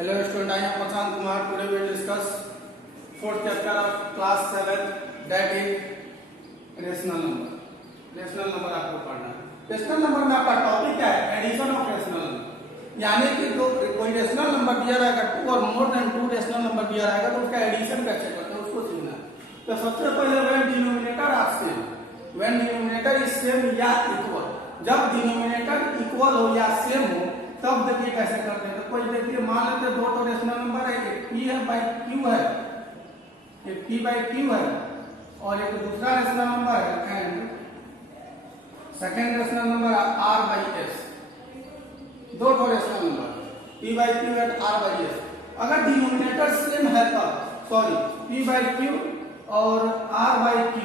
Hello student, I am Prashant Kumar. Today we will discuss fourth chapter of class 7, that is rational number. Rational number आपको पढ़ना है. Rational number में आपका topic क्या है? Addition of rational number. यानी कि जो कोई रेशनल नंबर दिया रहेगा 2 और मोर देन 2 रेशनल नंबर दिया रहेगा तो उसका एडिशन कैसे करते हैं उसको सीखना है. तो सबसे पहले when denominator are same, when denominator is same या equal, जब डिनोमिनेटर इक्वल हो या सेम हो तब देखिए कैसे करते हैं. तो कोई देखिए मान लेते हैं दो तो रेशनल नंबर है, एक p है बाई q है, एक p बाई q है और एक दूसरा रेशनल नंबर है and second rational number r by s. दो तो rational number p by q and r by s. अगर डिनोमिनेटर सेम है तब सॉरी p बाई q और r बाई q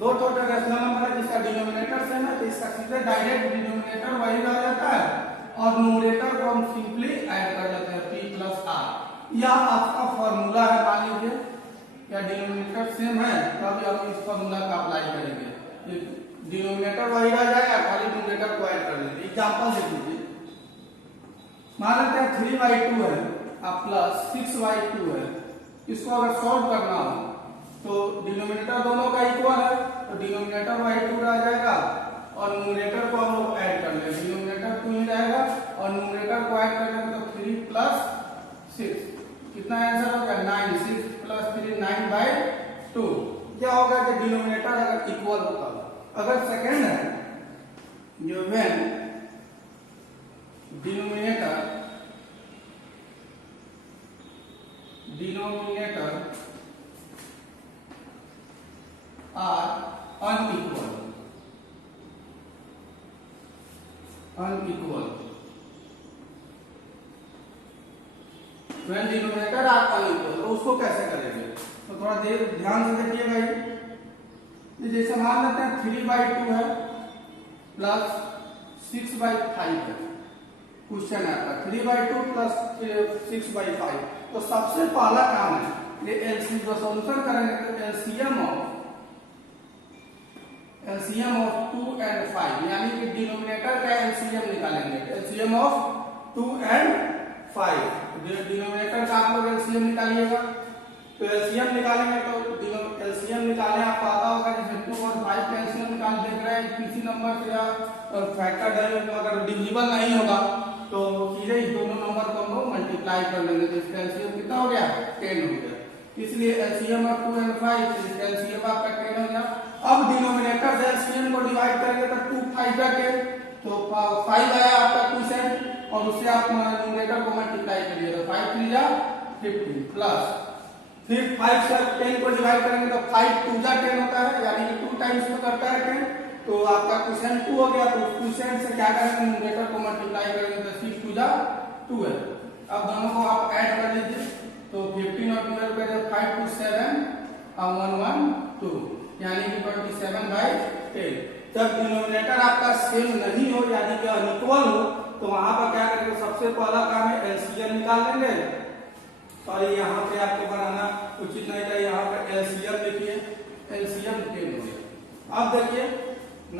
दो टोटल रेशनल नंबर है जिसका डिनोमिनेटर सेम है तो इसका सीधे डायरेक्ट डिनोमिनेटर वही रह जाता है और न्यूमरेटर को हम सिंपली ऐड कर लेते हैं p प्लस r. यह आपका फॉर्मूला है. मान लीजिए या डिनोमिनेटर सेम है तब हम इस फॉर्मूला का अप्लाई करेंगे. डिनोमिनेटर वही रह जाएगा, खाली न्यूमरेटर को ऐड कर लेंगे. एग्जांपल देख लीजिए. मान लेते हैं 3/2 है अब प्लस 6/2 है. इसको अगर सॉल्व करना हो तो डिनोमिनेटर दोनों का इक्वल है तो डिनोमिनेटर y2 रह जाएगा और न्यूमरेटर को हम लोग ऐड कर लेंगे. डिनोमिनेटर 2 ही रहेगा और न्यूमरेटर को ऐड कर लेंगे तो 3 प्लस 6 कितना आंसर होगा 9. 6 प्लस 3 9/2. क्या होगा कि डिनोमिनेटर अगर इक्वल होता है. अगर सेकंड है जो when denominator are unequal when denominator are unequal तो उसको कैसे करेंगे. तो थोड़ा देर ध्यान से देखिए भाई. जैसे मान लेते हैं 3/2 है प्लस 6/5 है. क्वेश्चन आता है 3/2 प्लस 6/5. तो सबसे पहला काम है ये एलसीएम जो सॉल्यूशन करेंगे तो एलसीएम ऑफ 2 एंड 5 यानी कि डिनोमिनेटर का एलसीएम निकालेंगे. एलसीएम ऑफ 2 एंड 5 डिनोमिनेटर का आप लोग एलसीएम निकालिएगा. तो एलसीएम निकालेंगे तो एलसीएम निकालने आपको आता होगा जैसे 2 और 5 का एलसीएम निकाल देख रहे हैं किसी नंबर से या फैक्टर है अगर डिविजिबल नहीं होगा तो सीधे इस दोनों नंबर को हम लोग मल्टीप्लाई कर लेंगे. तो इसका एलसीएम कितना हो गया 10 हो गया. इसलिए एलसीएम ऑफ 2 एंड 5 इसका एलसीएम आपका 10 हो गया. अब डिनोमिनेटर से एलसीएम को डिवाइड करेंगे तो 2 5 10 तो 5 आया आपका क्वेश्चन और उससे आप न्यूमरेटर को मल्टीप्लाई करिए तो 5 3 जा 15 प्लस फिर 5 से 10 को डिवाइड करेंगे तो 5 2 जा 10 होता है यानी कि 2 टाइम्स में करता है 10 तो आपका क्वेश्चन 2 हो गया. तो उस क्वेश्चन से क्या करेंगे न्यूमरेटर को मल्टीप्लाई करेंगे तो 6 2 जा 12. अब दोनों को आप ऐड कर लीजिए तो 15 और 12 पे 5 2 7 और 1 1 2 यानी कि 27/10. जब डिनोमिनेटर आपका सेम नहीं हो यानी कि अनइक्वल हो तो वहां पर क्या करेंगे सबसे पहला काम है एलसीएम निकाल लेंगे. और यहाँ पे आपको बनाना उचित नहीं था. यहाँ पे एलसीएम देखिए एलसीएम 10 हो गया. अब देखिए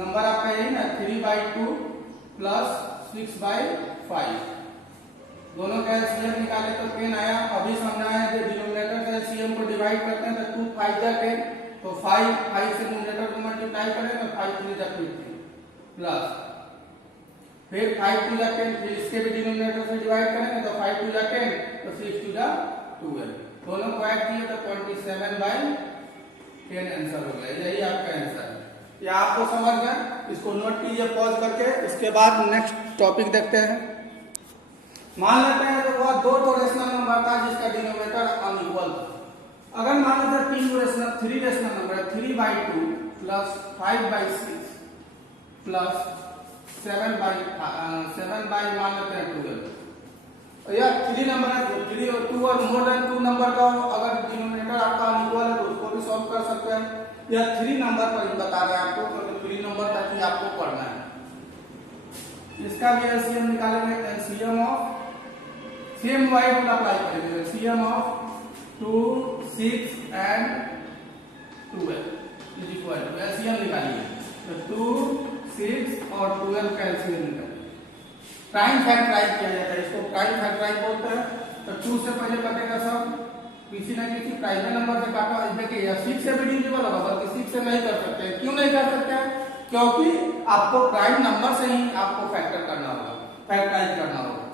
नंबर आपका यही ना 3/2 प्लस 6/5 दोनों का एलसीएम निकाले तो 10 आया. अभी समझाया जो डिनोमिनेटर से एलसीएम को डिवाइड करते हैं तो 2 5 जा 10 तो 5 से न्यूमरेटर को मल्टीप्लाई करें तो 5 3 जा 15 प्लस फिर 5 2 जा 10 फिर इसके भी डिनोमिनेटर से डिवाइड करेंगे तो 5 2 जा 10 तो 6 2 जा 12. दोनों को ऐड किए तो 27/10 आंसर हो गया. यही आपका आंसर है. या आपको समझ गए. इसको नोट कीजिए पॉज करके. इसके बाद नेक्स्ट टॉपिक देखते हैं. मान लेते हैं कि वह दो तो रेशनल नंबर था जिसका डिनोमिनेटर अनइक्वल था. अगर मान लेते हैं 3 रेशनल नंबर है 3/2 प्लस 5/6 प्लस 7 बाई मान लेते हैं 12. या 3 नंबर है 3 और 2 और मोर देन 2 नंबर का अगर डिनोमिनेटर आपका अनइक्वल है तो उसको भी सॉल्व कर सकते हैं. या 3 नंबर पर ही बता रहे हैं आपको तो 3 नंबर तक ही आपको पढ़ना है. इसका भी एलसीएम निकालेंगे. LCM of same way rule apply करेंगे. LCM of 2 6 and 12 is equal to LCM निकालिए तो 2 6 और 12 का एलसीएम निकालिए प्राइम फैक्टराइज किया जाता है, इसको प्राइम फैक्टराइज बोलते हैं। तो 2 से पहले कटेगा सब किसी ना किसी प्राइम नंबर से काटा। देखिए या 6 से भी डिविजिबल होगा, बल्कि 6 से नहीं कर सकते। क्यों नहीं कर सकते? क्योंकि आपको प्राइम नंबर से ही आपको फैक्टर करना होगा, फैक्टराइज करना होगा।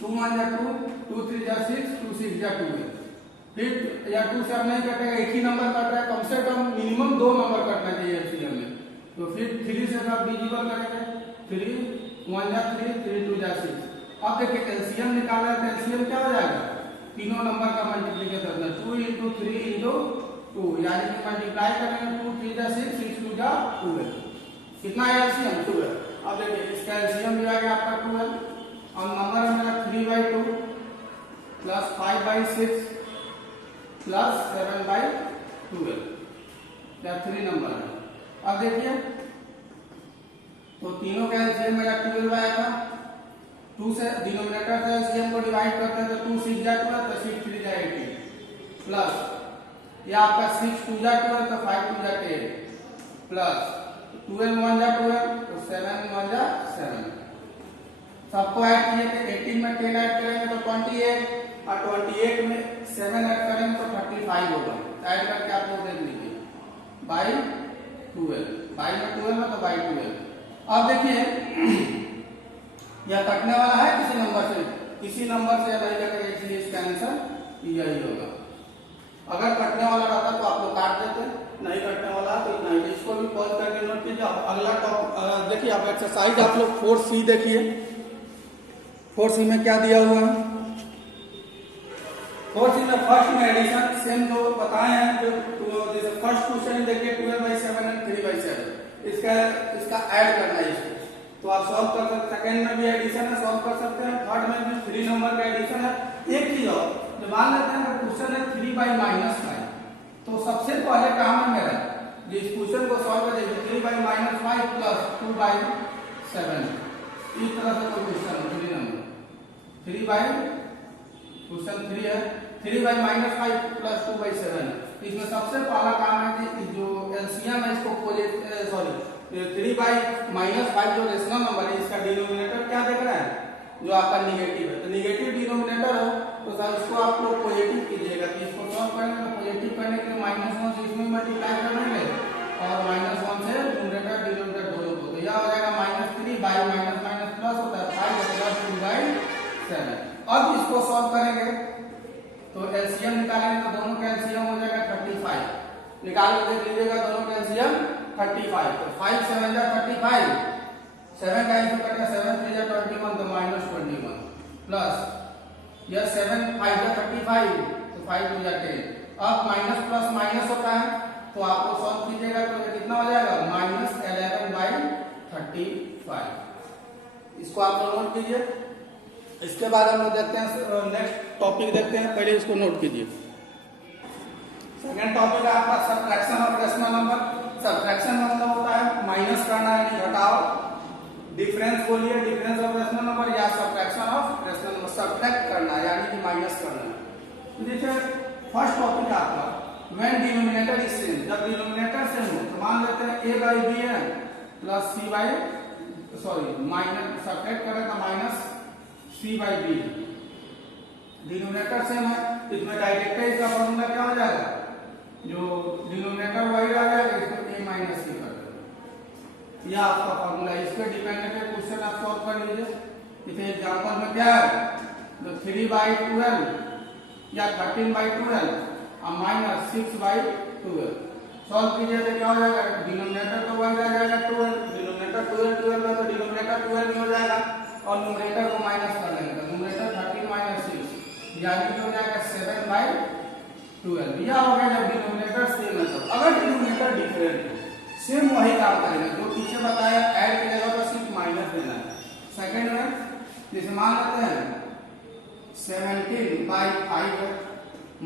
2 1 जा 2, 2 3 जा 6, 2 6 जा 12। फिर या 2 से अब नहीं कटेगा, एक ही नंबर कट रहा है, कम से कम मिनिमम 2 नंबर कटना चाहिए एलसीएम में। तो फिर 3 से आप डिविजिबल करेंगे, 3 1 जा 3, 3 2 जा 6। अब देखिए एलसीएम निकालना है तो एलसीएम क्या हो जाएगा? तीनों नंबर का मल्टीप्लिकेशन है, 2 × 3 × 2, यानी कि मल्टीप्लाई करेंगे 2 3 जा 6, 6 2 जा 12। कितना है एलसीएम? 12। अब देखिए इसका एलसीएम भी आ गया आपका 12। अब नंबर है मेरा 3/2 प्लस 5/6 प्लस 7/12, क्या 3 नंबर है। अब देखिए तो तीनों का एलसीएम मेरा 12 आएगा। 2 से डिनोमिनेटर से एलसीएम को डिवाइड करते हैं तो 2 6 जा 12, तो 6 3 जा 18 प्लस ये आपका 6 2 जा 12, तो 5 2 जा 10 प्लस 12 1 जा 12, तो 7 1 जा 7। सबको ऐड किए थे, 18 में 10 ऐड करेंगे तो 28, और 28 में 7 ऐड करेंगे तो 35 होगा। ऐड करके आप लोग देख लीजिए बाई 12, बाई में 12 है तो बाई 12। अब देखिए यह कटने वाला है किसी नंबर से, किसी नंबर से नहीं कटेगा, इसलिए इसका आंसर यही होगा। अगर कटने वाला रहता तो आप लोग काट देते, नहीं कटने वाला तो इतना ही। इसको भी पॉज करके नोट कीजिए। अगला टॉपिक देखिए, आप एक्सरसाइज आप लोग 4C देखिए। 4C में क्या दिया हुआ है? 4C में फर्स्ट में एडिशन सेम जो बताए हैं, जो जैसे फर्स्ट क्वेश्चन देखिए 12/7 और 3/7, इसका ऐड करना है इसको, तो आप सॉल्व कर सकते। सेकंड में भी एडिशन है, सॉल्व कर सकते हैं। थर्ड में भी 3 नंबर का एडिशन है। एक चीज और, जो मान लेते हैं क्वेश्चन है 3/-5, तो सबसे पहले काम है मेरा जिस क्वेश्चन को सॉल्व कर देखिए 3/-5 प्लस 2/7, इस तरह से कोई क्वेश्चन है 3 नंबर 3 क्वेश्चन 3 है 3/-5 प्लस 2/7। इसमें सबसे पहला काम है कि जो एलसीएम है इसको 3/-5 जो रेशनल नंबर है, इसका डिनोमिनेटर क्या देख रहा है? जो आपका निगेटिव है, तो निगेटिव डिनोमिनेटर है तो सर इसको आप लोग पॉजिटिव कीजिएगा। तो इसको सॉल्व करेंगे तो पॉजिटिव करने के लिए -1 से इसमें मल्टीप्लाई करेंगे और -1 से न्यूमरेटर डिनोमिनेटर दोनों को, तो यह हो जाएगा -3 बाई माइनस प्लस होता है 5 प्लस 2/7। अब इसको सॉल्व करेंगे तो एलसीएम निकालेंगे तो दोनों का एलसीएम हो जाएगा 35। निकाल के देख लीजिएगा दोनों का एलसीएम 35, तो 5 7 जा 35, 7 का इंटू करके 7 3 जा 21, तो -21 प्लस यह 7 5 जा 35, तो 5 2 जा 10। अब माइनस प्लस माइनस होता है तो आप लोग सॉल्व कीजिएगा तो कितना हो जाएगा? -11/35। इसको आप लोग नोट कीजिए। इसके बाद हम लोग देखते हैं नेक्स्ट टॉपिक देखते हैं, पहले इसको नोट कीजिए। सेकंड टॉपिक है आपका subtraction of rational number. Subtraction मतलब होता है माइनस करना यानी घटाओ। डिफरेंस बोलिए डिफरेंस ऑफ रेशनल नंबर, या subtraction of rational number subtract करना यानी कि माइनस करना। देखिए फर्स्ट टॉपिक आपका व्हेन डिनोमिनेटर इज सेम, जब डिनोमिनेटर सेम हो तो मान लेते हैं a/bn प्लस माइनस सब्ट्रैक्ट करें तो -c/b। डिनोमिनेटर सेम है, इसमें डायरेक्ट का फॉर्मूला क्या हो जाएगा? जो डिनोमिनेटर वही आ जाएगा, इसको a - c कर दो। यह आपका फॉर्मूला है। इस पे डिपेंड करके क्वेश्चन आप सॉल्व कर लीजिए। इसे एग्जांपल में क्या है, तो 3/12 या 13/12 और -6/12 सॉल्व कीजिए तो क्या हो जाएगा? डिनोमिनेटर तो वही रह जाएगा 12, डिनोमिनेटर 12 है तो डिनोमिनेटर 12 ही हो जाएगा, और न्यूमरेटर को माइनस कर लेंगे तो न्यूमरेटर 13 - 6 यानी कि हो जाएगा 7/12। यह हो गया जब डिनोमिनेटर सेम है। तो अगर डिनोमिनेटर डिफरेंट है सेम वही काम करेगा जो पीछे बताया, ऐड की जगह पर सिर्फ माइनस देना है। सेकंड में जैसे मान लेते हैं 17/5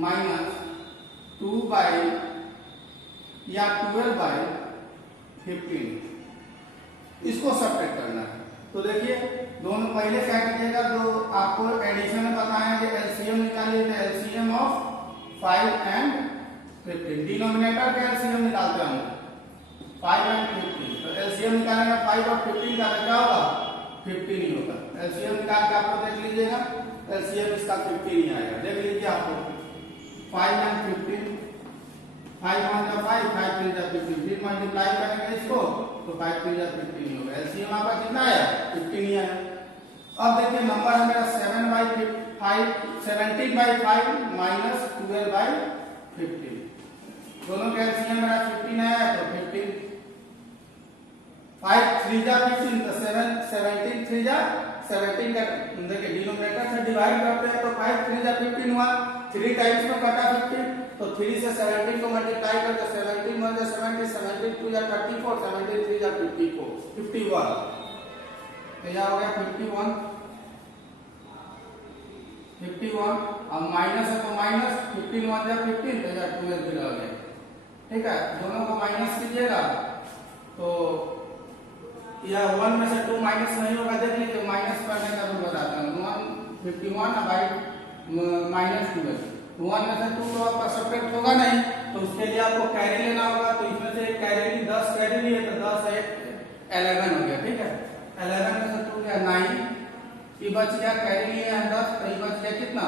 माइनस 2 या 12/15, इसको सब्ट्रैक्ट करना है। तो देखिए दोनों पहले क्या कीजिएगा, जो आपको एडिशन में बताया कि एलसीएम निकालिए, तो एलसीएम ऑफ 5 and 15, डिनोमिनेटर का एलसीएम निकालते हैं हम 5 and 15, तो एलसीएम निकालेंगे 5 और 15 का क्या होगा 50 ही होगा। एलसीएम निकाल के आप लोग देख लीजिएगा, एलसीएम इसका 50 ही आएगा। देख लीजिए आप लोग, 5 and 15, 5 1 जा 5, 5 3 जा 15, फिर मल्टीप्लाई करेंगे इसको तो 5 3 जा 15 ही होगा। एलसीएम आपका कितना आया? 15 ही आया। अब देखिए नंबर है मेरा 7/5, 17/5 माइनस 12/15, दोनों का एलसीएम मेरा 15 आया तो 15, 5 3 जा 15 तो 7, 17 3 जा 17 का देखिए डिनोमिनेटर से डिवाइड करते हैं तो 5 3 जा 15 हुआ, 3 टाइम्स में कटा 15 तो 3 से 17 को मल्टीप्लाई करके 17 1 जा 70, 17 2 जा 34, 17 3 जा 54, 51, तो यह हो गया 51, 51। अब माइनस है तो माइनस 15 1 जा 15 तो यह 12 भी रह गया। ठीक है, दोनों को माइनस कीजिएगा तो यह 1 में से 2 माइनस नहीं होगा। देख लीजिए माइनस करने का रूल बताता हूँ, 51 बाई माइनस 12, 1 में से 2 तो आपका सब्ट्रैक्ट होगा नहीं, तो उसके लिए आपको कैरी लेना होगा। तो इसमें से एक कैरी 10 कैरी लिए तो 10 है 11 हो गया। ठीक है, 11 में से 2 गया 9, ये बच गया कैरी लिए हैं 10, तो ये बच गया कितना?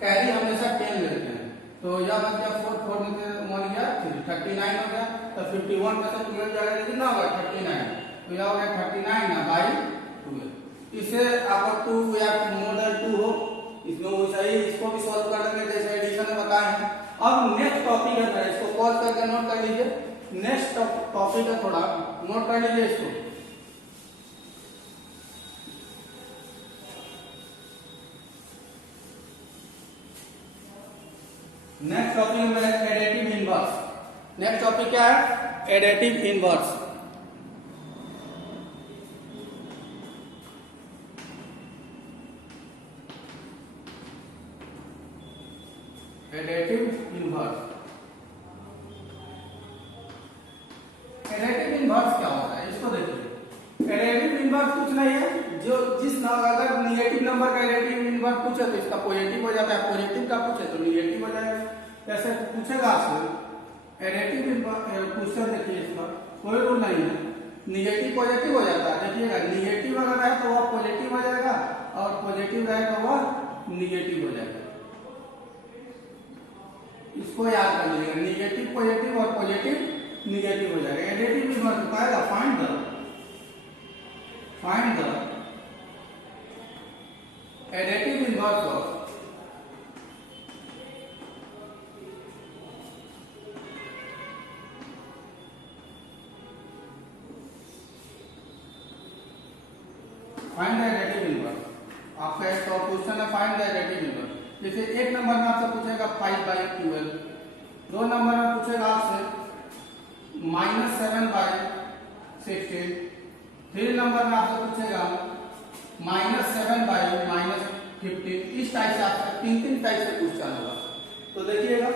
कैरी हमेशा 10 लेते हैं, तो यह बच गया 4, 4 में से 1 गया 3, 39 हो गया। तो 51 में से 12 जाएगा कितना होगा? 39, तो यह हो गया 39 बाई 12। इसे आप 2 या मोर देन 2 हो, इसमें वैसा ही इसको भी सॉल्व कर लेंगे जैसे एडिशन में बताए हैं। अब नेक्स्ट टॉपिक है, इसको पॉज करके नोट कर लीजिए। नेक्स्ट टॉपिक है, थोड़ा नोट कर लीजिए इसको। नेक्स्ट टॉपिक में है एडिटिव इनवर्स। नेक्स्ट टॉपिक क्या है? Additive inverse. Additive inverse, additive inverse क्या होता है इसको देखिए। एडिटिव इनवर्स कुछ नहीं है, जो अगर निगेटिव नंबर का एडिटिव इनवर्स पूछे तो इसका पॉजिटिव हो जाता है, पॉजिटिव का पूछे तो निगेटिव हो जाएगा। ऐसे पूछेगा आपसे एडिटिव इनवर्स क्वेश्चन, देखिए इसका कोई रूल नहीं है, निगेटिव पॉजिटिव हो जाता है। देखिएगा निगेटिव अगर है तो वह पॉजिटिव हो जाएगा और पॉजिटिव रहे तो वह निगेटिव हो जाएगा। इसको याद कर लीजिएगा, निगेटिव पॉजिटिव और पॉजिटिव निगेटिव हो जाएगा। एडिटिव इनवर्स कहेगा find the additive inverse of find the additive inverse. आपका एक क्वेश्चन है फाइंड द एडिटिव इनवर्स। जैसे एक नंबर में आपसे पूछेगा 5/12, 2 नंबर में पूछेगा आपसे -7/16, 3 नंबर में आपसे पूछेगा -7/-15। इस टाइप से आपसे 3 टाइप से क्वेश्चन होगा। तो देखिएगा,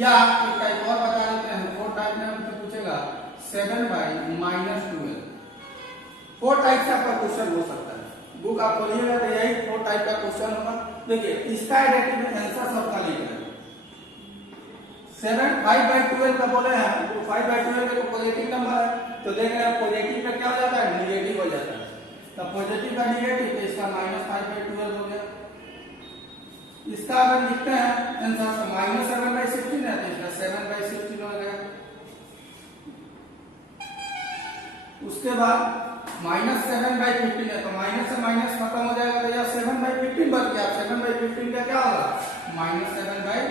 या एक टाइप और बता देते हैं, 4 टाइप में हमसे पूछेगा 7/-12। 4 टाइप से आपका क्वेश्चन हो सकता है। बुक आप खोलिएगा तो यही 4 टाइप का क्वेश्चन होगा। देखिए इसका एडिटिव आंसर सबका लिखना है। 5/12 का बोले हैं तो 5/12 का पॉजिटिव नंबर है, तो देख रहे हैं पॉजिटिव का क्या हो जाता है? निगेटिव हो जाता है। तो पॉजिटिव का निगेटिव, तो इसका -5/12 हो गया। इसका अगर लिखते हैं आंसर -7/16 है तो इसका 7/16 हो गया। उसके बाद -7/15 है तो माइनस से माइनस खत्म हो जाएगा, तो यह 7/15 बच गया। 7/15 का क्या होगा? -7/15।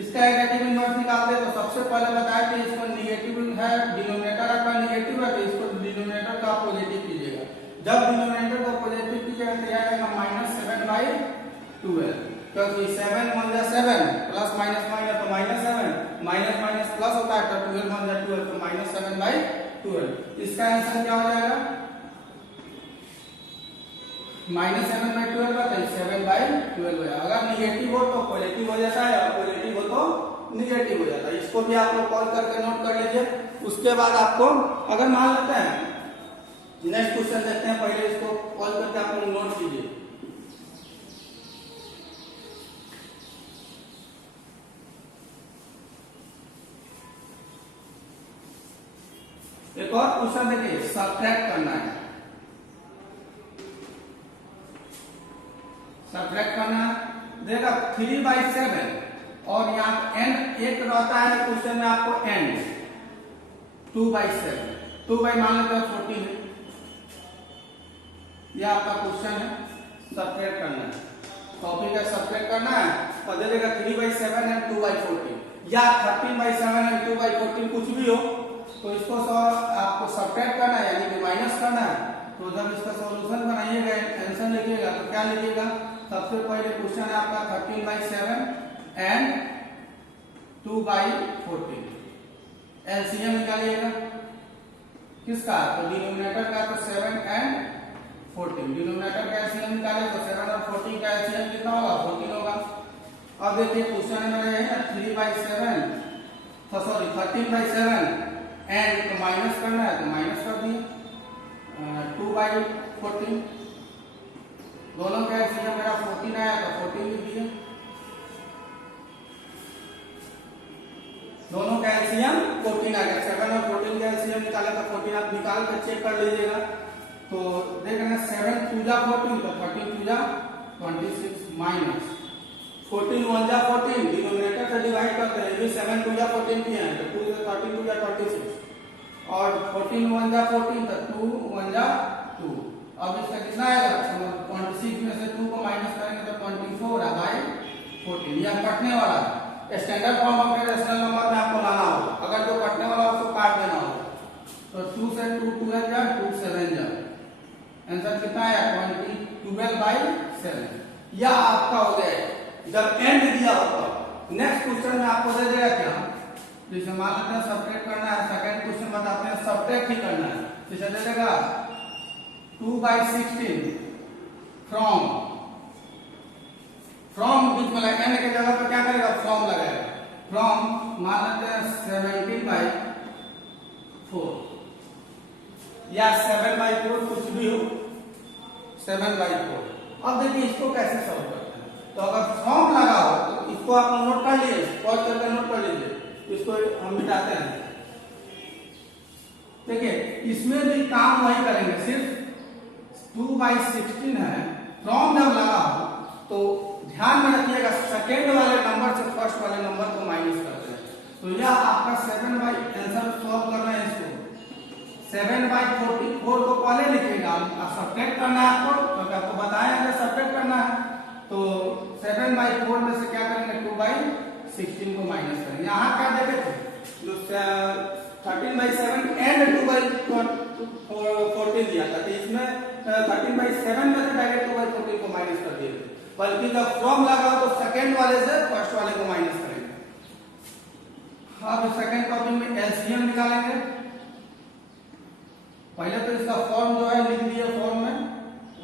इसका एडिटिव इनवर्स निकालते तो सबसे पहले बताया कि इसको निगेटिव है, डिनोमिनेटर आपका निगेटिव है तो इसको डिनोमिनेटर का पॉजिटिव कीजिएगा। जब डिनोमिनेटर को पॉजिटिव कीजिएगा तो यह आएगा -7/12, क्योंकि 7 1 जा 7 प्लस माइनस माइनस तो -7, माइनस माइनस प्लस होता है तो 12 1 जा 12 तो -7/12। इसका आंसर क्या हो जाएगा? -7/12 का 7/12 हो जाएगा। अगर निगेटिव हो तो पॉजिटिव हो जाता है और पॉजिटिव हो तो निगेटिव हो जाता है। इसको भी आप लोग कॉल करके नोट कर लीजिए। उसके बाद आपको अगर मान लेते हैं नेक्स्ट क्वेश्चन देखते हैं, पहले इसको कॉल करके आप लोग नोट कीजिए। एक और क्वेश्चन देखिए, सब्ट्रैक्ट करना है, सब्ट्रैक्ट करना देगा 3/7 और यहाँ n एक रहता है क्वेश्चन में आपको n 2/7, 2 मान लेते हैं 14 है, यह आपका क्वेश्चन है, सब्ट्रैक्ट करना है, टॉपिक है सब्ट्रैक्ट करना है और दे देगा 3/7 एंड 2/14 या 13/7 एंड 2/14 कुछ भी हो, तो इसको आपको सब्ट्रैक्ट करना है यानी कि माइनस करना है। तो जब इसका सॉल्यूशन बनाइएगा, आंसर लिखिएगा तो क्या लिखिएगा, सबसे पहले क्वेश्चन है आपका 13/7 एंड 2/14, एलसीएम निकालिएगा किसका, तो डिनोमिनेटर का तो 7 एंड 14, डिनोमिनेटर का एलसीएम निकाले तो 7 और 14 का एलसीएम कितना होगा, 14 होगा। अब देखिए क्वेश्चन में है 3/7 तो सॉरी 13/7 एंड तो माइनस करना है तो माइनस कर दिए, 2/14 दोनों का एलसीएम मेरा 14 आया तो 14 लिख दिए, दोनों का एलसीएम 14 आ गया, 7 और 14 का एलसीएम निकाला तो 14 आप निकाल कर चेक कर लीजिएगा। तो देख रहे हैं 7 2 जा 14 तो 13 2 जा 26 माइनस 14 1 जा 14, डिनोमिनेटर से डिवाइड करते हैं, ये 7 2 जा 14 किया है तो 2 से 13 2 जा 26 और 14 1 जा 14 तो 2 1 जा 2। अब इसका कितना आएगा, 26 में से 2 को माइनस करेंगे तो 24/14, यह कटने वाला है, स्टैंडर्ड फॉर्म अपने रेशनल नंबर में आपको लाना होगा, अगर जो कटने वाला हो उसको काट देना होगा, तो 2 से 2 2 जा 2 7 जा, आंसर कितना आया 12/7, यह आपका हो गया जब एंड दिया होगा। नेक्स्ट क्वेश्चन में आपको दे देगा क्या, जैसे मान लेते हैं सब्ट्रैक्ट करना है, सेकंड क्वेश्चन बताते हैं सब्ट्रैक्ट ही करना है, जैसे दे देगा 2/16 फ्रॉम बीच में लगा एंड के जगह पर क्या करेगा, फ्रॉम लगाएगा, फ्रॉम मान लेते हैं 17/4 या 7/4 कुछ भी हो, 7/4। अब देखिए इसको कैसे सॉल्व करते हैं, तो अगर फ्रॉम लगा हो तो इसको आप नोट कर लीजिए, पॉज करके नोट कर लीजिए, इसको हम मिटाते हैं। देखिए इसमें भी काम वही करेंगे, सिर्फ 2/16 है, फ्रॉम जब लगा हो तो ध्यान में रखिएगा सेकेंड वाले नंबर से फर्स्ट वाले नंबर को माइनस करते हैं, तो यह आपका 7 आंसर सॉल्व करना है, इसको 7/44 को पहले लिखिएगा, सब्ट्रैक्ट करना है आपको, क्योंकि आपको बताया है सब्ट्रैक्ट करना है, तो 7/4 में से क्या करेंगे 2/16 को माइनस करेंगे। यहाँ क्या देखे थे, जो 13/7 एंड 2/14 दिया था, तो इसमें 13/7 में से डायरेक्ट 2/14 को माइनस कर दिए थे, बल्कि जब फ्रॉम लगा तो सेकेंड वाले से फर्स्ट वाले को माइनस करेंगे। अब सेकेंड टॉपिक में एलसीएम निकालेंगे, पहले तो इसका फॉर्म जो है लिख दिए फॉर्म में,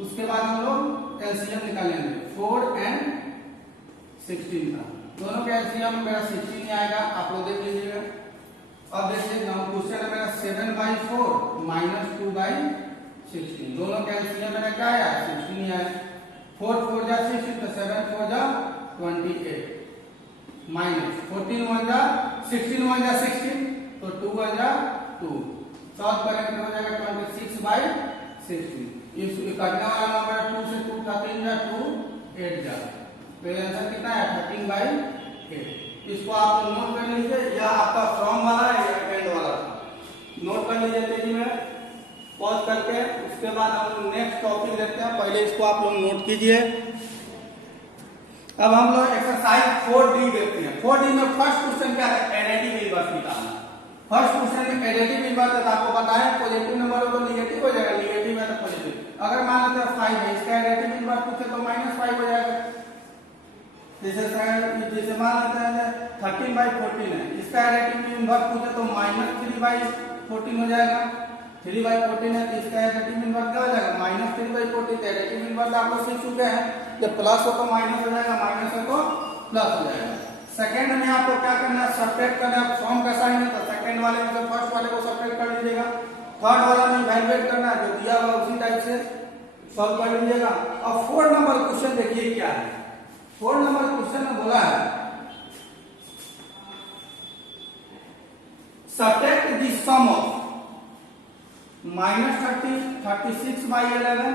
उसके बाद हम लोग एलसीएम निकालेंगे 4 एंड 16 का, दोनों का एलसीएम मेरा 16 ही आएगा, आप लोग देख लीजिएगा। अब देखिए क्वेश्चन है मेरा 7/4 माइनस 2/16, दोनों का एलसीएम मेरा क्या आया 16 ही आया, 4 4 जा 16 तो 7 4 जा 28 माइनस 14 1 जा 16 1 जा 16 तो 2 1 जा 2, सॉल्व करेंगे तो हो जाएगा 26/16, इस कटने वाला नंबर 2 से 2 13 जा 2 8 जा, तो आंसर कितना है 13/8। इसको आप नोट कर लीजिए, या आपका फ्रॉम वाला है या एंड वाला नोट कर लीजिए तेजी में पॉज करके, उसके बाद हम नेक्स्ट टॉपिक देखते हैं, पहले इसको आप लोग नोट कीजिए। अब हम लोग एक्सरसाइज 4D देखते हैं। 4D में फर्स्ट क्वेश्चन क्या है, एडिटिव इनवर्स निकालना। फर्स्ट क्वेश्चन में एडिटिव इनवर्स है, आपको बताया पॉजिटिव नंबर हो तो नेगेटिव हो जाएगा, नेगेटिव है तो पॉजिटिव। अगर मान लेते हैं 5 है, इसका एडिटिव इनवर्स पूछे तो -5 हो जाएगा। जैसे मान लेते हैं 13/14 है, इसका एडिटिव इनवर्स पूछे तो -3/14 हो जाएगा, 3/14 है तो इसका एडिटिव इनवर्स क्या हो जाएगा -3/14, एडिटिव इनवर्स आप लोग सीख चुके हैं, जब प्लस हो तो माइनस हो जाएगा, माइनस हो तो प्लस हो जाएगा। सेकंड में आपको क्या करना है, सब्ट्रैक्ट करना है, फ्रॉम का साइन है तो सेकंड वाले में से फर्स्ट वाले को सब्ट्रैक्ट कर लीजिएगा, थर्ड वाला में इवैल्यूएट करना है, जो दिया हुआ उसी टाइप से सॉल्व कर लीजिएगा। अब 4 नंबर क्वेश्चन देखिए क्या है, 4 नंबर क्वेश्चन में बोला है subtract the sum of -36/11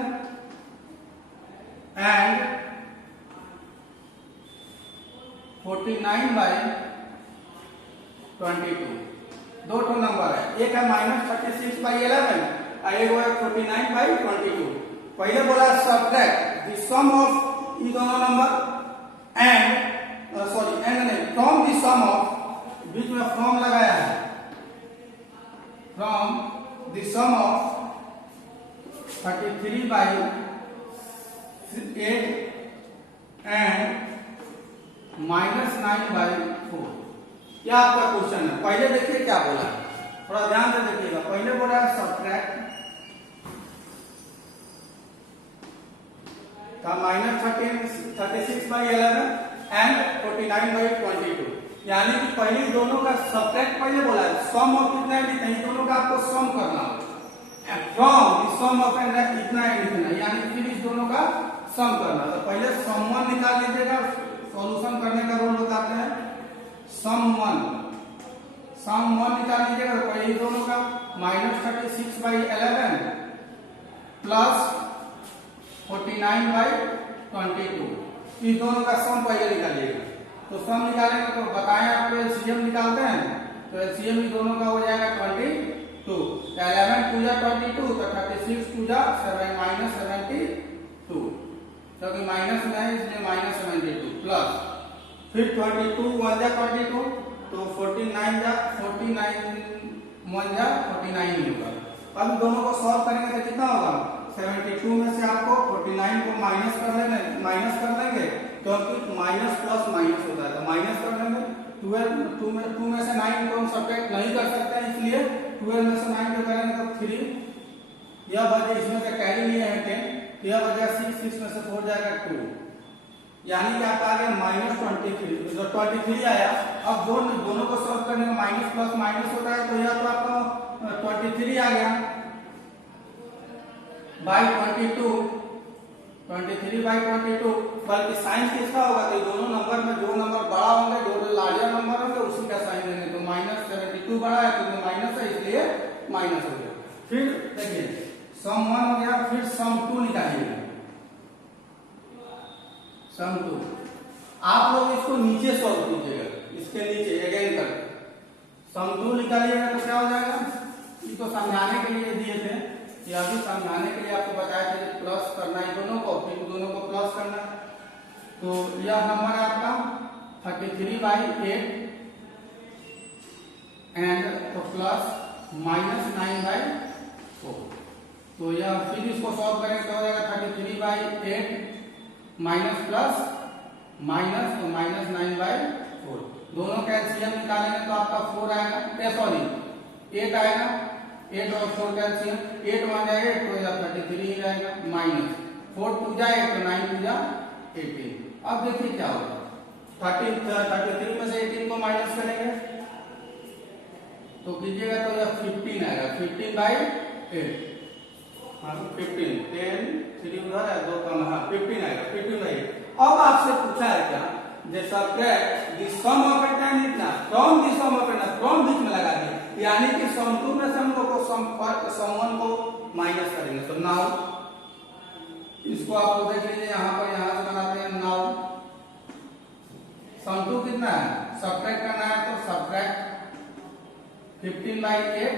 and 49/22। दो ठो नंबर है, एक है -36/11 और एक है 49/22। पहले बोला सब्ट्रैक्ट द सम ऑफ ये दोनों नंबर एंड सॉरी एंड नहीं फ्रॉम द सम ऑफ, बीच में फ्रॉम लगाया है, from the sum of 33/8 and -9/4। क्या आपका क्वेश्चन है? पहले देखिए क्या बोला है, थोड़ा ध्यान से देखिएगा। पहले बोला है सब्ट्रैक्ट का -36/11 एंड 49/22, यानी कि पहले दोनों का सब्ट्रैक्ट पहले बोला है, सम ऑफ कितना है नहीं, दोनों का आपको सम करना होगा। फ्रॉम सम ऑफ एंड इतना है लिखना, यानी फिर इस दोनों का सम करना। तो पहले सम वन निकाल लीजिएगा, सॉल्यूशन करने का रूल बताते हैं। सम वन निकाल लीजिएगा, तो पहले दोनों का -36/11 प्लस 49/22, इस दोनों का सम पहले निकालिएगा। तो सम निकालेंगे तो बताएं आपको एलसीएम निकालते हैं, तो एलसीएम इन दोनों का हो जाएगा 22। 11 2 जा 22, तो 36 2 जा -72, क्योंकि माइनस में है इसलिए -72 प्लस फिर 22 1 जा 22, तो 49 जा 49 1 जा 49 होगा। अब दोनों को सॉल्व करेंगे तो कितना होगा? 72 में से आपको 49 को माइनस कर लेंगे, क्योंकि माइनस प्लस माइनस होता है, तो माइनस कर लेंगे। 2 में से 9 को हम सब्ट्रैक्ट नहीं कर सकते हैं, इसलिए 12 में से 9 को करेंगे तो 3, यह वजह इसमें से कैरी लिए हैं 10, यह वजह 6 में से 4 जाएगा 2, यानी कि आपका आ गया -23। जो 23 आया, अब दोनों को सॉल्व करने में माइनस प्लस माइनस होता है, तो यह तो आपका 23 आ गया बाई 23/22। बल्कि साइन किसका होगा? तो दोनों नंबर में जो नंबर बड़ा होंगे, जो लार्जर नंबर होंगे, उसी का साइन देंगे। तो -72 बड़ा है, तो माइनस है, इसलिए माइनस हो गया। फिर देखिए सम 1 हो गया, फिर सम 2 निकालिएगा। सम 2 आप लोग इसको नीचे सॉल्व कीजिएगा, इसके नीचे अगेन कर सम 2 निकालिएगा तो क्या हो जाएगा? ये तो समझाने के लिए दिए थे, ये अभी समझाने के लिए आपको बताया था प्लस करना है दोनों को, फिर दोनों को प्लस करना है। तो यह नंबर है आपका 33/8 एंड तो प्लस -9/4। तो यह फिर इसको सॉल्व करेंगे तो हो जाएगा 33/8 माइनस प्लस माइनस, तो -9/4। दोनों का एलसीएम निकालेंगे तो आपका 4 आएगा, 8 आएगा। 8 और 4 का एलसीएम 8 1 जाएगा, तो यह 33 ही रहेगा, माइनस 4 2 जाए तो 9 2 जा 18। अब देखिए क्या होगा, 33 में से 18 को माइनस करेंगे तो कीजिएगा तो यह 15 आएगा, 15/8। हाँ 15, 10 3 उधर है, 2 कम, हाँ 15 आएगा, 15/8। अब आपसे पूछा है क्या, जैसा the sum of eight and इतना from the sum of eight, from बीच में लगा दिए, यानी कि सम 2 में से हम लोग को सम 1 को माइनस करेंगे। तो नाउ इसको आप लोग देख लीजिए, यहाँ पर यहाँ से बनाते हैं। नाउ सम 2 कितना है, सब्ट्रैक्ट करना है, तो सब्ट्रैक्ट 15/8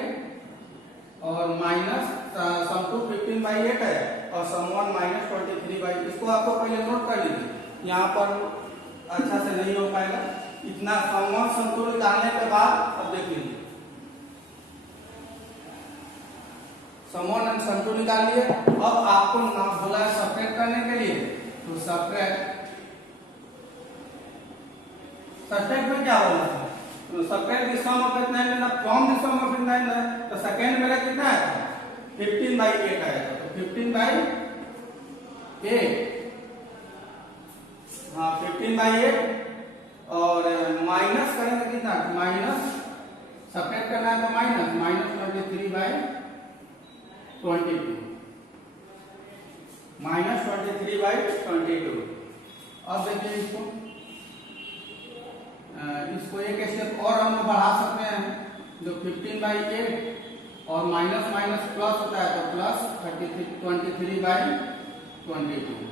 और माइनस सम 2 15/8 है और सम 1 -23/, इसको आपको पहले नोट कर लीजिए, यहाँ पर अच्छा से नहीं हो पाएगा इतना। सम 1 सम 2 निकालने के बाद अब देख लीजिए, सम 1 और सम 2 निकाल लिए। अब आपको नाम बोला है सब्ट्रैक्ट करने के लिए, तो सब्ट्रैक्ट में क्या बोला था, तो सब्ट्रैक्ट द सम ऑफ कितना है ना, फ्रॉम द सम ऑफ कितना है, तो सेकंड मेरा कितना है 15/8 आएगा, तो 15/8, हाँ 15/8 और माइनस करेंगे कितना, माइनस सब्ट्रैक्ट करना है तो -23/22 -23/22। अब देखिए इसको एक स्टेप और हम बढ़ा सकते हैं, जो 15/8 और माइनस माइनस प्लस होता है तो प्लस 23/22।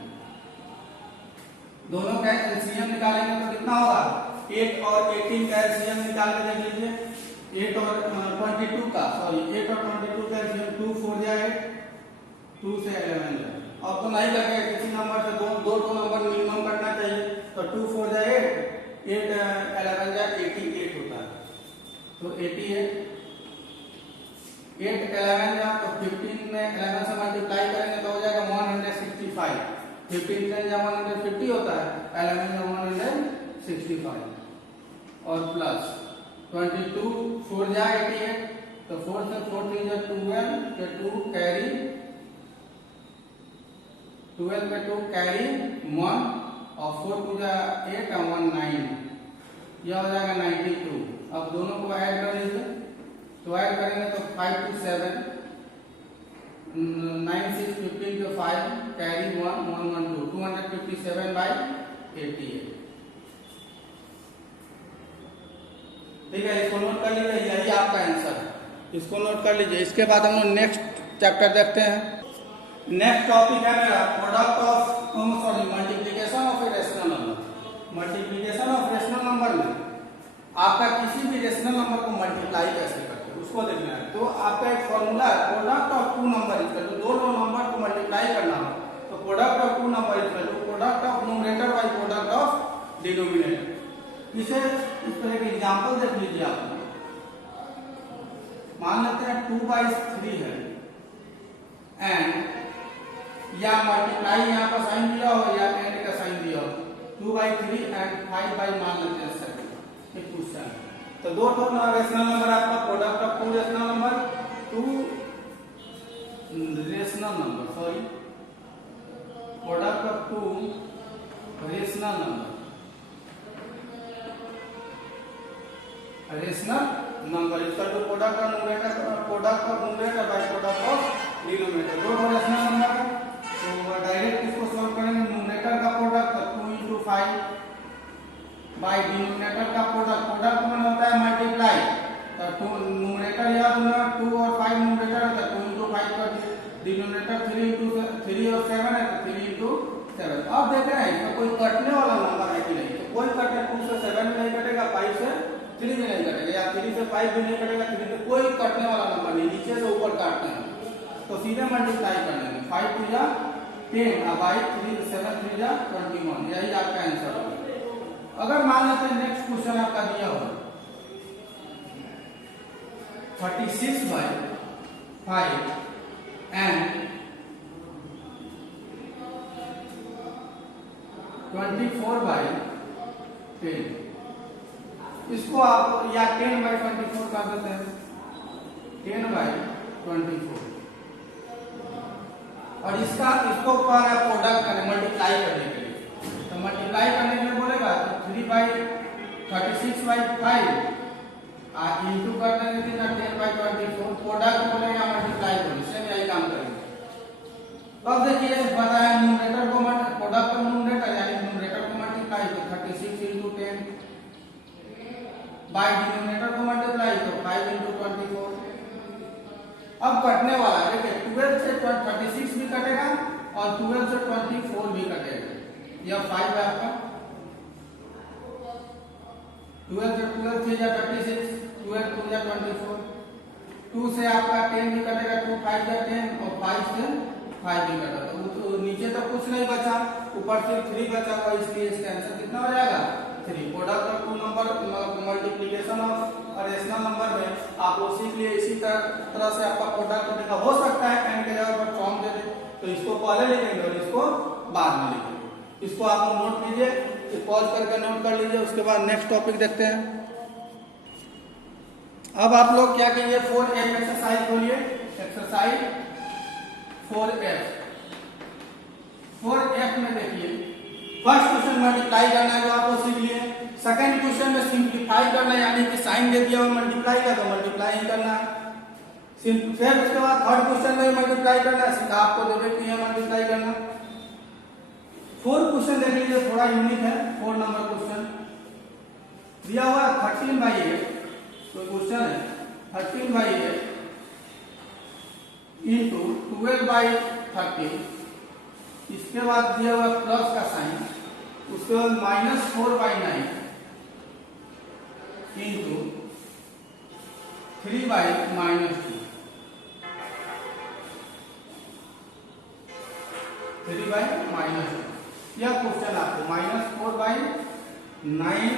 दोनों का एलसीएम निकालेंगे तो कितना होगा? 8 और 18 का एलसीएम निकाल के देख लीजिए। 8 और 22 का, सॉरी 8 और 22 का एलसीएम 2 4 जाए 2 से 11 जाए। अब तो नहीं करके किसी नंबर से दो नंबर मिनिमम करना चाहिए, तो 2 4 जाए 8 11 जाए 88 होता है। तो 88 8 11 जा तो 15 में 11 से मल्टीप्लाई करेंगे तो हो जाएगा 165। 15 से 150 होता है, 11 में 165 और प्लस 22 4 जा 88 तो 4 से 4 3 जा 12 के 2 कैरी 12 पे 2 कैरी 1 और 4 2 जा 8 और 1 9, यह हो जाएगा 92। अब दोनों को ऐड कर लीजिए, तो ऐड करेंगे तो 5 2 7 9 6 15 के 5 कैरी 1 1 1 2 257/88। ठीक है, इसको नोट कर लीजिए, यही आपका आंसर है, इसको नोट कर लीजिए। इसके बाद हम लोग नेक्स्ट चैप्टर देखते हैं। नेक्स्ट टॉपिक है मेरा product of multiplication of a rational number. Multiplication of rational number में आपका किसी भी रेशनल नंबर को मल्टीप्लाई कैसे करते हैं उसको देखना है। तो आपका एक फॉर्मूला है, product of two number equal to, दोनों नंबर को मल्टीप्लाई करना हो तो product of two number equal to product of numerator by product of denominator. इसे इस तरह के एग्जांपल देख लीजिए। आप मान लेते हैं 2/3 है एंड या मल्टीप्लाई यहाँ पर साइन दिया हो या एंड का साइन दिया हो, 2/3 एंड 5 मान लेते हैं सर, ये क्वेश्चन। तो दो रेशनल नंबर आपका, product of two rational number, product of two rational number equal to product of numerator by product of denominator. दो रेशनल नंबर है तो डायरेक्ट इसको सॉल्व करेंगे। न्यूमरेटर का प्रोडक्ट 2 × 5 बाय डिनोमिनेटर का प्रोडक्ट में होता है मल्टीप्लाई, तो न्यूमरेटर याद होगा 2 और 5 न्यूमरेटर होता है, 2 × 5 कर डिनोमिनेटर 3 और 7 है तो 3 × 7। अब देख रहे हैं इसमें कोई कटने वाला नंबर है कि नहीं, तो कोई कटे 2 से 7 भी नहीं कटेगा, 5 से 3 भी नहीं कटेगा, या 3 से 5 भी नहीं कटेगा, 3 से कोई कटने वाला नंबर नहीं, नीचे से ऊपर काटते हैं तो सीधे मल्टीप्लाई कर लेंगे। 5 2 जा 10 और बाई 3 7 3 जा 21, यही आपका आंसर होगा। अगर मान लेते हैं नेक्स्ट क्वेश्चन आपका दिया हो 36/5 एंड 24/10, इसको आप या 10/24 कर देते हैं, 10/24 और इसको प्रोडक्ट करने मल्टीप्लाई करने के लिए, तो मल्टीप्लाई करने के लिए बोलेगा तो 3/36/5 इंटू कर देंगे 10/24, प्रोडक्ट बोलेगा मल्टीप्लाई बोलेगा, सेम यही काम करेंगे। अब देखिए पता है न्यूमरेटर को प्रोडक्ट ऑफ न्यूमरेटर यानी न्यूमरेटर को मल्टीप्लाई तो 36 × 10 बाय डिनोमिनेटर को मल्टीप्लाई तो 5 × 24। अब कटने वाला है, देखिए 12 से 36 भी कटेगा और 12 से 24 भी कटेगा, यह 5 है आपका। 12 से 12 3 जा 36, 12 2 जा 24, 2 से आपका 10 भी कटेगा, 2 5 जा 10 और 5 से 5 भी कटेगा, तो नीचे तो कुछ नहीं बचा, ऊपर से 3 बचा हुआ, इसलिए इसका आंसर कितना हो जाएगा 3। Product of two number multiplication of rational number में आप लोग सीख लिए, इसी तरह से आपका प्रोडक्ट लिखा हो सकता है एंड के जगह पर फॉर्म दे दे, तो इसको पहले लिखेंगे और इसको बाद में लिखेंगे। इसको आप नोट कीजिए, पॉज करके नोट कर लीजिए, उसके बाद नेक्स्ट टॉपिक देखते हैं। अब आप लोग क्या कीजिए, 4F एक्सरसाइज खोलिए, एक्सरसाइज 4F में देखिए फर्स्ट क्वेश्चन मल्टीप्लाई करना है जो आप लोग सीख लिए। सेकंड क्वेश्चन में सिंप्लीफाई करना है, यानी कि साइन दे दिया और मल्टीप्लाई का तो मल्टीप्लाई करना है। फिर उसके बाद थर्ड क्वेश्चन में मल्टीप्लाई करना है, सीधा आपको देवे कि है मल्टीप्लाई करना। फोर्थ क्वेश्चन देख लीजिए, थोड़ा यूनिक है। 4 नंबर क्वेश्चन दिया हुआ 13/8, तो क्वेश्चन है 13/8 12/13, इसके बाद दिया हुआ प्लस का साइन, उसके बाद -4/9 इंटू 3/-2, 3/-2। यह क्वेश्चन आपको -4/9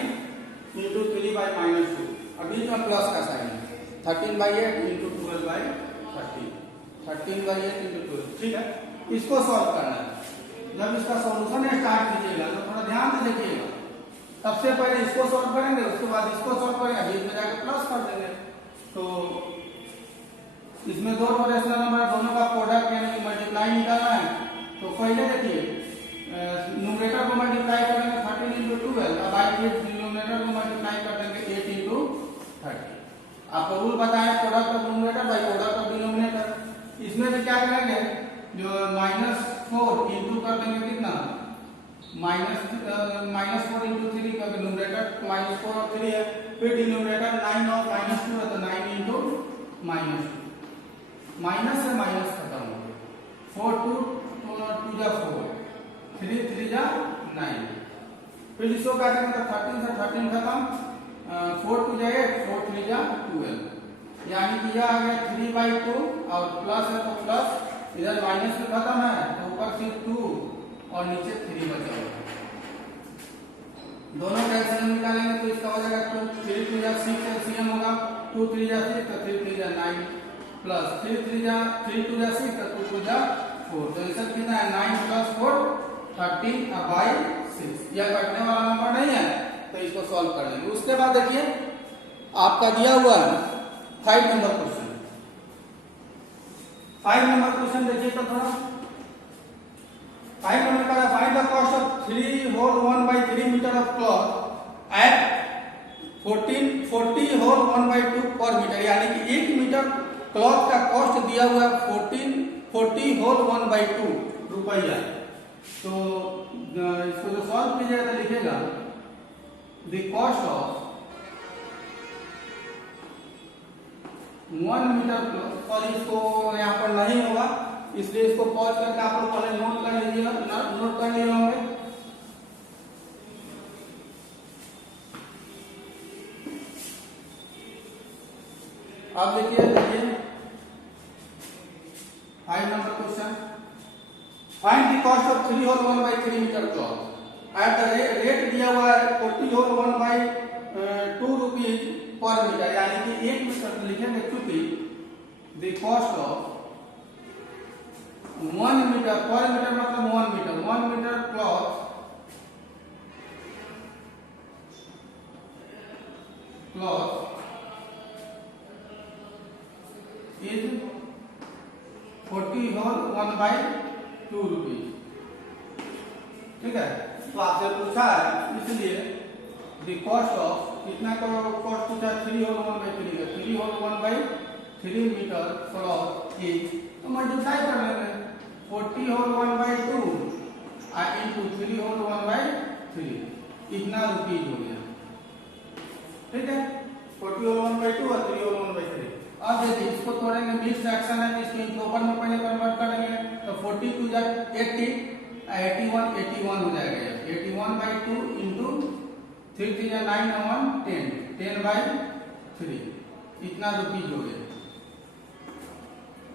इंटू 3/-2, अभी जो प्लस का साइन है 13/8 इंटू 12/13, 13/8 इंटू 12, ठीक है। इसको सॉल्व करना है। जब इसका सॉल्यूशन स्टार्ट कीजिएगा तो थोड़ा ध्यान से देखिएगा। सबसे पहले इसको सॉल्व करेंगे, उसके बाद इसको सॉल्व करेंगे, बीच में जाकर प्लस कर देंगे। तो इसमें दो रेशनल नंबर, दोनों का प्रोडक्ट यानी कि मल्टीप्लाई निकालना है। तो पहले देखिए न्यूमरेटर को मल्टीप्लाई करेंगे 13 इंटू 12, अब आइए डिनोमिनेटर को मल्टीप्लाई कर देंगे 8 इंटू 30। आपको रूल बताया product of numerator by product of denominator. इसमें भी क्या करेंगे, जो -4 इंटू कर देंगे कितना, -4 इंटू 3 करके न्यूमरेटर -4 और 3 है, फिर डिनोमिनेटर 9 और -2 है तो 9 इंटू -2, माइनस से माइनस खत्म हो गया, 4 2 जा 4, 3 3 जा 9, फिर इसको काटेंगे तो 13 से 13 खत्म, 4 2 जा 8, 4 3 जा 12, यानी कि यह आ गया 3/2 और प्लस है तो प्लस, इधर माइनस में खत्म है तो ऊपर सिर्फ 2 और नीचे 3 बचा हुआ। दोनों का एलसीएम निकालेंगे तो इसका हो जाएगा 2 3 2 जा 6 एलसीएम होगा, 2 3 जा 6 तो 3 3 जा 9 प्लस 3 2 जा 6 तो 2 2 जा 4, तो आंसर कितना है 9 + 4 13/6। यह कटने वाला नंबर नहीं है तो इसको सॉल्व कर लेंगे। उसके बाद देखिए आपका दिया हुआ है 5 नंबर क्वेश्चन। 5 नंबर क्वेश्चन देखिए तो थोड़ा 5 नंबर का find the cost of 3 whole 1/3 metre of cloth at 40 whole 1/2 पर मीटर, यानी कि 1 मीटर क्लॉथ का कॉस्ट दिया हुआ है 40 होल 1/2 रुपया। तो इसको जो सॉल्व कीजिएगा तो लिखेगा the cost of 1 metre cloth, और इसको यहाँ पर नहीं होगा इसलिए इसको पॉज करके आप लोग पहले नोट कर लीजिएगा, नोट कर लिए होंगे। अब देखिए 5 number question, find the cost of 3 whole 1/3 metre cloth at the rate दिया हुआ है 40 होल 1/2 रुपीज पर मीटर, यानी कि 1 मीटर लिखेंगे चूंकि द कॉस्ट ऑफ 1 मीटर पर मीटर मतलब 1 metre cloth is 40 whole 1/2 rupees, ठीक है। तो आपसे पूछा है इसलिए द कॉस्ट ऑफ कितना का कॉस्ट पूछा 3 होल 1/3 का, 3 होल 1/3 मीटर क्लॉथ इज, तो मल्टीप्लाई कर लेंगे 40 होल 1/2 इंटू 3 होल 1/3, इतना रुपीज हो गया, ठीक है। 40 होल 1/2 और 3 होल 1/3। अब देखिए इसको तोड़ेंगे, मिक्स फ्रैक्शन है इसको इंटोपर में पहले कन्वर्ट करेंगे तो 40 2 जा 80, 81 हो जाएगा, 81/2 इंटू 3 3 जा 9 1 10, 10/3, इतना रुपीज हो गया।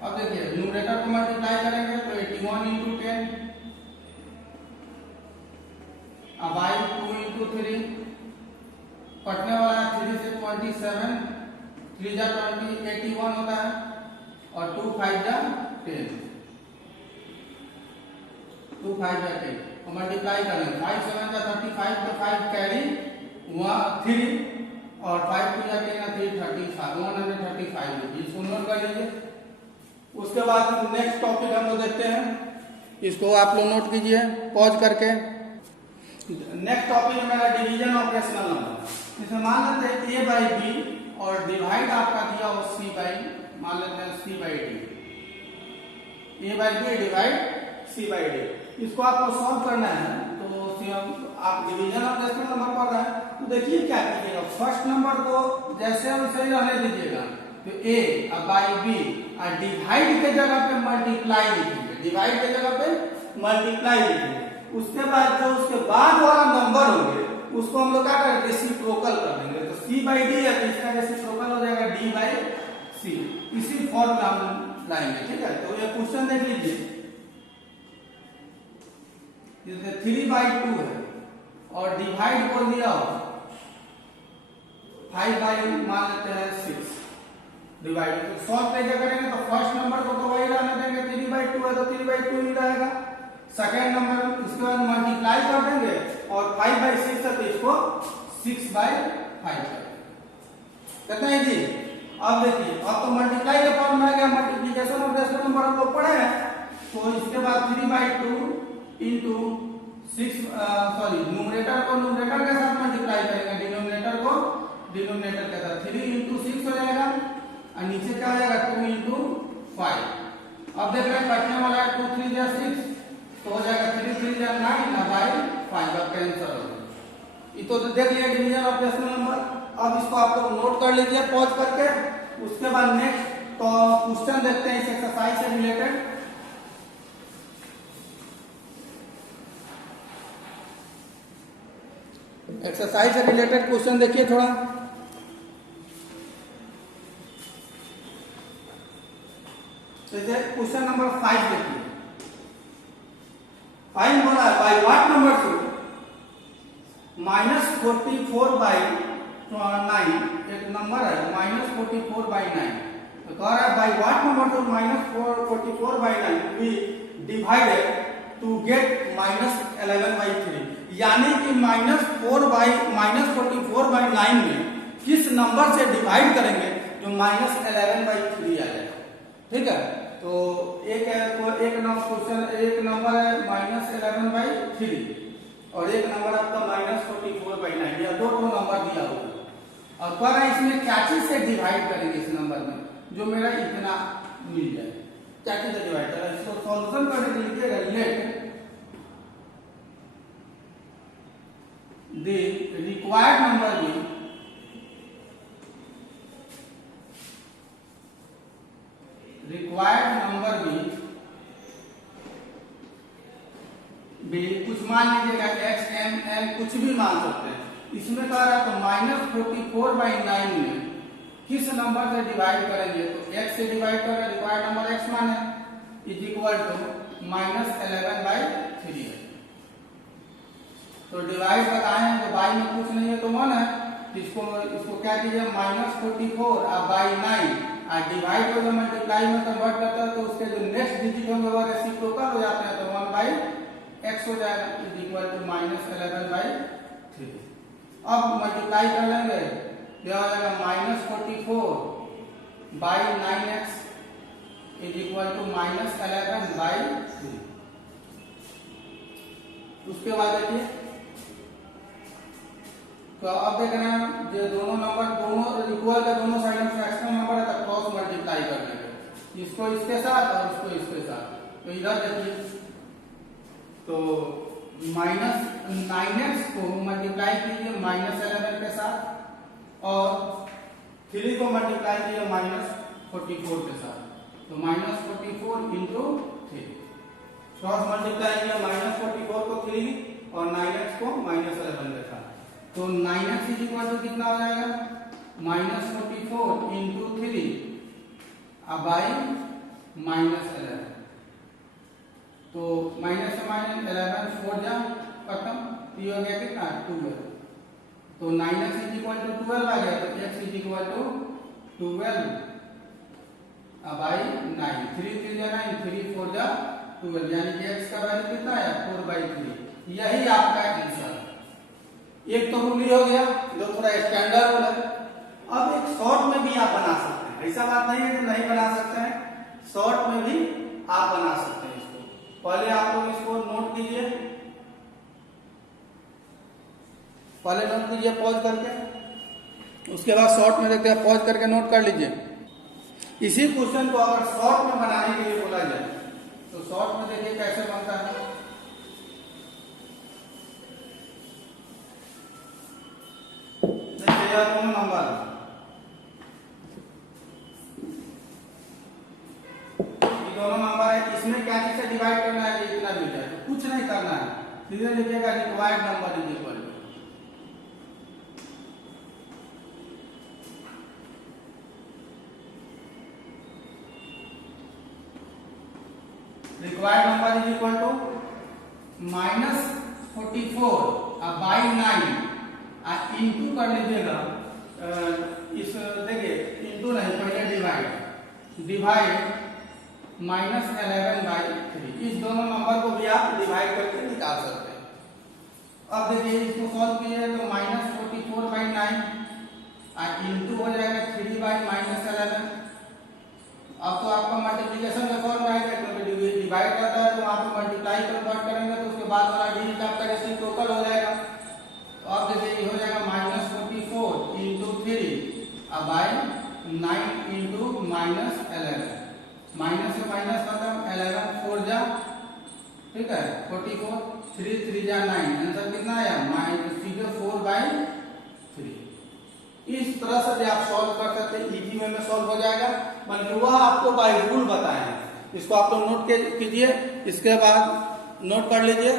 अब देखिए न्यूमरेटर को मल्टीप्लाई करेंगे तो 81 इंटू 10, अब बाई 2 इंटू 3, कटने वाला है 3 से 27, 3 जा 20, 81 होता है, और 2 5 जा 10, 2 5 जा 10 और मल्टीप्लाई करेंगे 5 7 जा 35, तो 5 कैरी 3 और 5 2 जा 10 3 35, 135 रुपीज, इसको नोट कर लीजिए। उसके बाद नेक्स्ट टॉपिक हम लोग देखते हैं, इसको आप लोग नोट कीजिए पॉज करके। नेक्स्ट टॉपिक है मेरा डिवीजन ऑफ रेशनल नंबर। इसमें मान लेते हैं a/b और डिवाइड आपका दिया हो c/, मान लेते हैं c/d, a/b डिवाइड c/d। इसको आपको सॉल्व करना है तो आप डिवीजन ऑफ रेशनल नंबर पढ़ रहे हैं तो देखिए क्या कीजिएगा, फर्स्ट नंबर को जैसे वैसे ही रहने दीजिएगा, तो ए अब बाई बी और डिवाइड के जगह पे मल्टीप्लाई लिखेंगे, डिवाइड के जगह पे मल्टीप्लाई लिखेंगे। उसके बाद जो उसके बाद वाला नंबर होंगे उसको हम लोग क्या करेंगे, रेसिप्रोकल कर देंगे। तो सी बाई डी है तो इसका रेसिप्रोकल हो जाएगा डी बाई सी। इसी फॉर्म में हम लाएंगे, ठीक है। तो ये क्वेश्चन देख लीजिए, 3/2 है और डिवाइड कर दिया हो 5 बाई मान लेते हैं 6 डिवाइड। तो सॉल्व कैसे करेंगे, तो फर्स्ट नंबर को तो वही रहने देंगे, 3/2 है तो 3/2 ही रहेगा। सेकेंड नंबर उसके बाद मल्टीप्लाई कर देंगे और 5/6 है तो इसको 6/5 कर देंगे। कितना है जी। अब देखिए अब तो मल्टीप्लाई के फॉर्म में आ गया, मल्टीप्लिकेशन ऑफ रेशनल नंबर हम लोग पढ़े हैं। तो इसके बाद 3/2 इंटू 6 न्यूमरेटर को न्यूमरेटर के साथ मल्टीप्लाई करेंगे, डिनोमिनेटर को डिनोमिनेटर के साथ 3 इंटू 6 हो जाएगा और नीचे क्या आ जाएगा 2 इंटू 5। अब देख रहे हैं कटने वाला है 2 3 या 6 तो हो जाएगा 3 3 या 9 ना बाई 5 का कैंसिल हो जाएगा। ये तो देख लिया डिवीजन ऑफ रेशनल नंबर। अब इसको आप लोग नोट कर लीजिए पॉज करके। उसके बाद नेक्स्ट तो क्वेश्चन देखते हैं इस एक्सरसाइज से रिलेटेड। एक्सरसाइज से रिलेटेड क्वेश्चन देखिए थोड़ा। क्वेश्चन नंबर 5 देखिए। फाइंड बोला है बाई व्हाट नंबर से -44/9 एक नंबर है -44/9। तो कह रहा है by what number to -44/9 be divided to get -11/3। यानी कि -44/9 में किस नंबर से डिवाइड करेंगे जो -11/3 आ जाएगा, ठीक है। तो एक क्वेश्चन एक नंबर है -11/3 और एक नंबर आपका -44/9, या दो नंबर दिया हुआ और कह रहा है इसमें क्या चीज से डिवाइड करेंगे इस नंबर में जो मेरा इतना मिल जाए, क्या चीज से डिवाइड करें। इसको सॉल्यूशन करने के लिए लेट the required number भी कुछ मान लीजिएगा x m n कुछ भी मान सकते हैं। इसमें कह रहा है तो -44/9 में किस नंबर से डिवाइड करेंगे, तो x से डिवाइड करें, रिक्वायर्ड नंबर x मान है इज इक्वल टू -11/3 है। तो डिवाइड बताए हैं तो बाई में कुछ नहीं है तो 1 है। इसको क्या कीजिए -44 और बाई 9 और डिवाइड को जब मल्टीप्लाई में कन्वर्ट करता है तो उसके जो नेक्स्ट डिजिट होंगे वो रेसिप्रोकल हो जाते हैं, तो 1/x हो जाएगा इज इक्वल टू -11/3। अब मल्टीप्लाई कर लेंगे क्या हो जाएगा -44/9x इज इक्वल टू -11/3। उसके बाद देखिए तो अब देख रहे हैं जो दोनों नंबर दोनों इक्वल का दोनों साइड में फ्रैक्शनल नंबर है तो क्रॉस मल्टीप्लाई कर देंगे, इसको इसके साथ और इसको इसके साथ। तो इधर देखिए तो -9x को मल्टीप्लाई कीजिए -11 के साथ और 3 को मल्टीप्लाई कीजिए -44 के साथ, तो -44 इंटू 3 क्रॉस मल्टीप्लाई किया -44 को 3 और 9x को -11 के साथ, तो 9x इज इक्वल टू कितना हो जाएगा -44 इंटू 3 अब बाई -11। तो माइनस से -11 4 जा खत्म, तो ये हो गया कितना 12। तो 9x इज इक्वल टू 12 आ गया, तो x इज इक्वल टू 12 अब बाई 9। 3 3 जा 9, 3 4 जा 12, यानी कि x का वैल्यू कितना है 4/3। यही आपका आंसर है। एक तो रूल हो गया जो थोड़ा स्टैंडर्ड रूल है। अब एक शॉर्ट में भी आप बना सकते हैं, ऐसा बात नहीं है कि नहीं बना सकते हैं, शॉर्ट में भी आप बना सकते हैं। इसको पहले आप लोग इसको नोट कीजिए, पहले नोट कीजिए पॉज करके, उसके बाद शॉर्ट में देखते हैं, पॉज करके नोट कर लीजिए। इसी क्वेश्चन को अगर शॉर्ट में बनाने के लिए बोला जाए तो शॉर्ट में देखिए कैसे बनता है। दोनों नंबर ये दोनों नंबर है, इसमें क्या चीज से डिवाइड करना है कि इतना मिल जाए, तो कुछ नहीं करना है, सीधे लिखिएगा required number is equal to required number is equal to -44 अब बाई 9 इंटू कर लीजिएगा, इस देखिए इंटू नहीं पहले डिवाइड -11/3, इस दोनों नंबर को भी आप डिवाइड करके निकाल सकते हैं। अब देखिए इसको सॉल्व कीजिए तो -44/9 इंटू हो जाएगा 3/-11। अब तो आपका मल्टीप्लिकेशन का फॉर्म आएगा, क्योंकि डिवाइड करता है तो आप मल्टीप्लाई कन्वर्ट करेंगे तो उसके बाद वाला डिजिट आपका जैसे टोटल हो जाएगा। तो अब देखिए ये हो जाएगा -44 इंटू 3 अब बाई 9 इंटू -11, माइनस से माइनस खत्म, 11 4 जा, ठीक है 44, 3 3 जा 9, आंसर कितना आया -4/3। इस तरह से भी आप सॉल्व कर सकते हैं, इजी वे में सॉल्व हो जाएगा, बल्कि वह आपको बाय रूल बताए हैं। इसको आप लोग नोट कीजिए, इसके बाद नोट कर लीजिए।